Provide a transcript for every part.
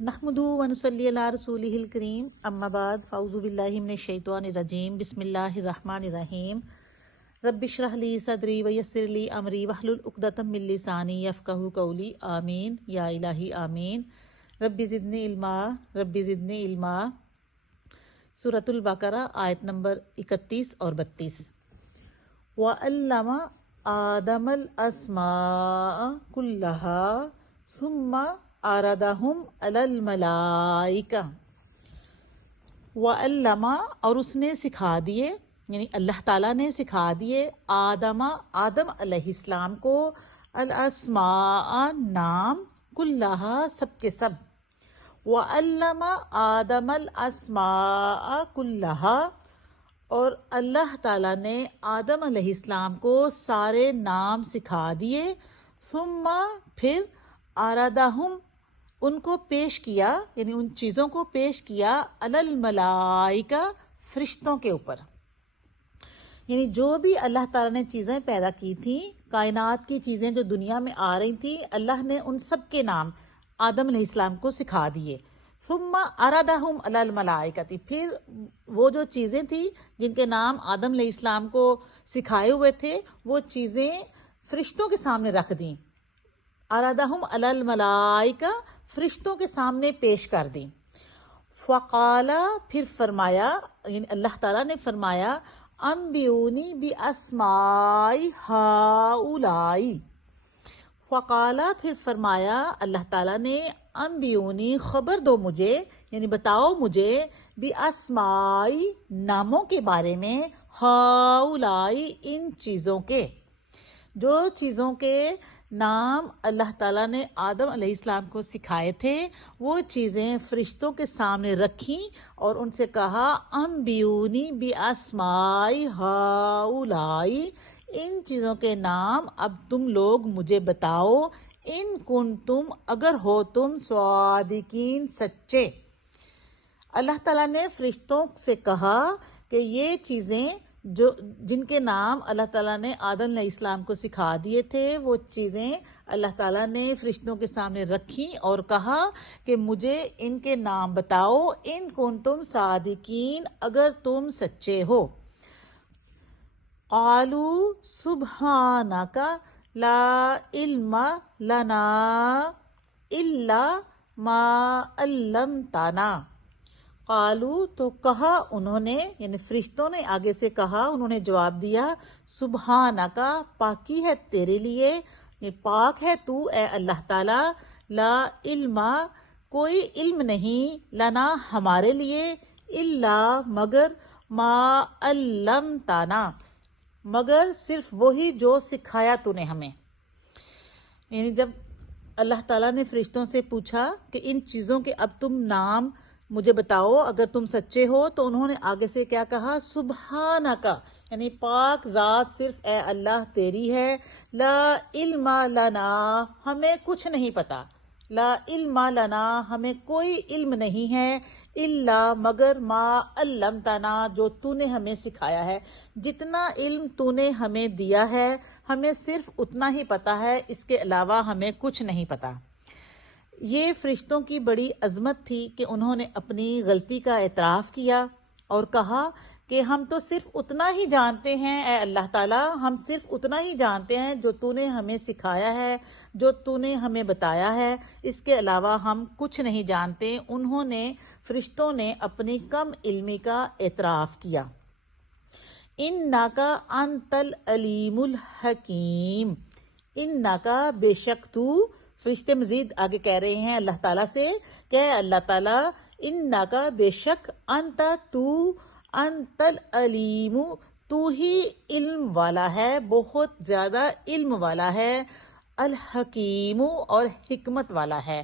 نحمدہ ونصلی علی رسولہ الکریم اما بعد فاعوذ باللہ من الشیطان الرجیم بسم اللہ الرحمن الرحیم رب اشرح لی صدری ویسر لی امری واحلل عقدۃ من لسانی یفقہوا قولی آمین یا الہی آمین۔ رب زدنی علما رب زدنی علما۔ سورۃ البقرہ آیت نمبر 31 اور 32۔ وَعَلَّمَ آدَمَ الْأَسْمَاءَ كُلَّهَا ثُمَّ عَرَضَهُمْ عَلَى الْمَلَائِكَةِ۔ وَعَلَّمَ اور اس نے سکھا دیے، یعنی اللہ تعالیٰ نے سکھا دیے آدم علیہ السلام کو الاسماء نام، کلہا سب کے سب۔ وَعَلَّمَ آدَمَ الْأَسْمَاءَ كُلَّهَا اور اللہ تعالیٰ نے آدم علیہ السلام کو سارے نام سکھا دیے۔ ثم پھر عرضہم ان کو پیش کیا، یعنی ان چیزوں کو پیش کیا علی الملائکہ فرشتوں کے اوپر۔ یعنی جو بھی اللہ تعالیٰ نے چیزیں پیدا کی تھیں، کائنات کی چیزیں جو دنیا میں آ رہی تھیں، اللہ نے ان سب کے نام آدم علیہ السلام کو سکھا دیے۔ ثم عرضہم علی الملائکۃ، پھر وہ جو چیزیں تھیں جن کے نام آدم علیہ السلام کو سکھائے ہوئے تھے، وہ چیزیں فرشتوں کے سامنے رکھ دیں۔ عرضہم علی الملائکہ، فرشتوں کے سامنے پیش کر دیں۔ فقال پھر فرمایا، یعنی اللہ تعالیٰ نے فرمایا انبئونی باسماء ہؤلاء۔ فقال پھر فرمایا اللہ تعالیٰ نے انبئونی خبر دو مجھے، یعنی بتاؤ مجھے باسماء ناموں کے بارے میں، ہؤلاء ان چیزوں کے، جو چیزوں کے نام اللہ تعالیٰ نے آدم علیہ السلام کو سکھائے تھے، وہ چیزیں فرشتوں کے سامنے رکھیں اور ان سے کہا انبئونی باسماء ہؤلاء، ان چیزوں کے نام اب تم لوگ مجھے بتاؤ، ان کنتم اگر ہو تم صادقین سچے۔ اللہ تعالیٰ نے فرشتوں سے کہا کہ یہ چیزیں جن کے نام اللہ تعالیٰ نے آدم علیہ السلام کو سکھا دیے تھے، وہ چیزیں اللہ تعالیٰ نے فرشتوں کے سامنے رکھیں اور کہا کہ مجھے ان کے نام بتاؤ، ان کنتم صادقین اگر تم سچے ہو۔ قالوا سبحانک لا علم لنا الا ما علمتنا۔ قالو تو کہا انہوں نے، یعنی فرشتوں نے آگے سے کہا، انہوں نے جواب دیا سبحانکا پاکی ہے تیرے لیے، یہ پاک ہے تو اے اللہ تعالی، لا علم کوئی علم نہیں، لنا ہمارے لیے، الا مگر، ما علمتنا مگر صرف وہی جو سکھایا تو نے ہمیں۔ یعنی جب اللہ تعالیٰ نے فرشتوں سے پوچھا کہ ان چیزوں کے اب تم نام مجھے بتاؤ اگر تم سچے ہو، تو انہوں نے آگے سے کیا کہا سبحانکا، یعنی پاک ذات صرف اے اللہ تیری ہے، لا علم لنا ہمیں کچھ نہیں پتا، لا علم لنا ہمیں کوئی علم نہیں ہے، الا مگر ما علمتنا جو تو نے ہمیں سکھایا ہے، جتنا علم تو نے ہمیں دیا ہے ہمیں صرف اتنا ہی پتا ہے، اس کے علاوہ ہمیں کچھ نہیں پتا۔ یہ فرشتوں کی بڑی عظمت تھی کہ انہوں نے اپنی غلطی کا اعتراف کیا اور کہا کہ ہم تو صرف اتنا ہی جانتے ہیں اے اللہ تعالیٰ، ہم صرف اتنا ہی جانتے ہیں جو تو نے ہمیں سکھایا ہے، جو تو نے ہمیں بتایا ہے، اس کے علاوہ ہم کچھ نہیں جانتے۔ فرشتوں نے اپنی کم علمی کا اعتراف کیا۔ انکا انت العلیم الحکیم، انکا بے شک تو، فرشتے مزید آگے کہہ رہے ہیں اللہ تعالیٰ سے کہ اللہ تعالیٰ انکا بے شک، انت تو، انت العلیم تو ہی علم والا ہے، بہت زیادہ علم والا ہے، الحکیم اور حکمت والا ہے۔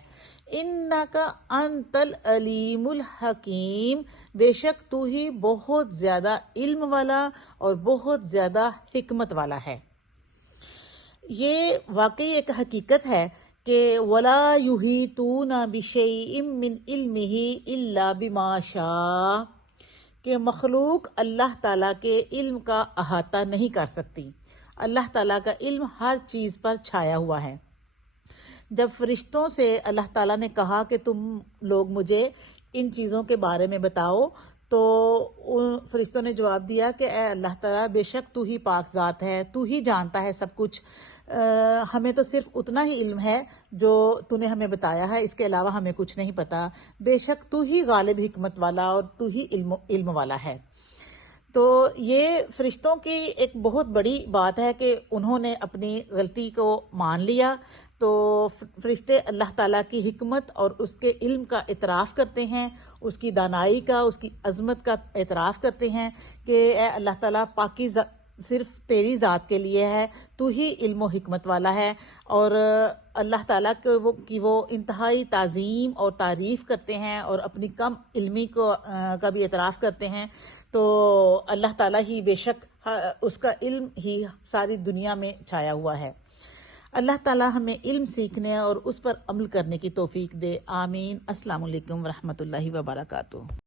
انکا انت العلیم الحکیم، بے شک تو ہی بہت زیادہ علم والا اور بہت زیادہ حکمت والا ہے۔ یہ واقعی ایک حقیقت ہے کہ وَلَا يُحِيطُونَ بِشَيْءٍ مِّنْ عِلْمِهِ إِلَّا بِمَا شَاءَ، کہ مخلوق اللہ تعالیٰ کے علم کا احاطہ نہیں کر سکتی، اللہ تعالیٰ کا علم ہر چیز پر چھایا ہوا ہے، جب فرشتوں سے اللہ تعالیٰ نے کہا کہ تم لوگ مجھے ان چیزوں کے بارے میں بتاؤ، تو ان فرشتوں نے جواب دیا کہ اے اللہ تعالیٰ، بے شک تو ہی پاک ذات ہے، تو ہی جانتا ہے سب کچھ، ہمیں تو صرف اتنا ہی علم ہے جو تو نے ہمیں بتایا ہے، اس کے علاوہ ہمیں کچھ نہیں پتا، بے شک تو ہی غالب حکمت والا اور تو ہی علم والا ہے۔ تو یہ فرشتوں کی ایک بہت بڑی بات ہے کہ انہوں نے اپنی غلطی کو مان لیا۔ تو فرشتے اللہ تعالیٰ کی حکمت اور اس کے علم کا اعتراف کرتے ہیں، اس کی دانائی کا، اس کی عظمت کا اعتراف کرتے ہیں کہ اے اللہ تعالیٰ، پاکی صرف تیری ذات کے لیے ہے، تو ہی علم و حکمت والا ہے، اور اللہ تعالیٰ کی وہ انتہائی تعظیم اور تعریف کرتے ہیں اور اپنی کم علمی کا بھی اعتراف کرتے ہیں۔ تو اللہ تعالیٰ ہی بے شک اس کا علم ہی ساری دنیا میں چھایا ہوا ہے۔ اللہ تعالیٰ ہمیں علم سیکھنے اور اس پر عمل کرنے کی توفیق دے، آمین۔ السلام علیکم ورحمۃ اللہ وبرکاتہ۔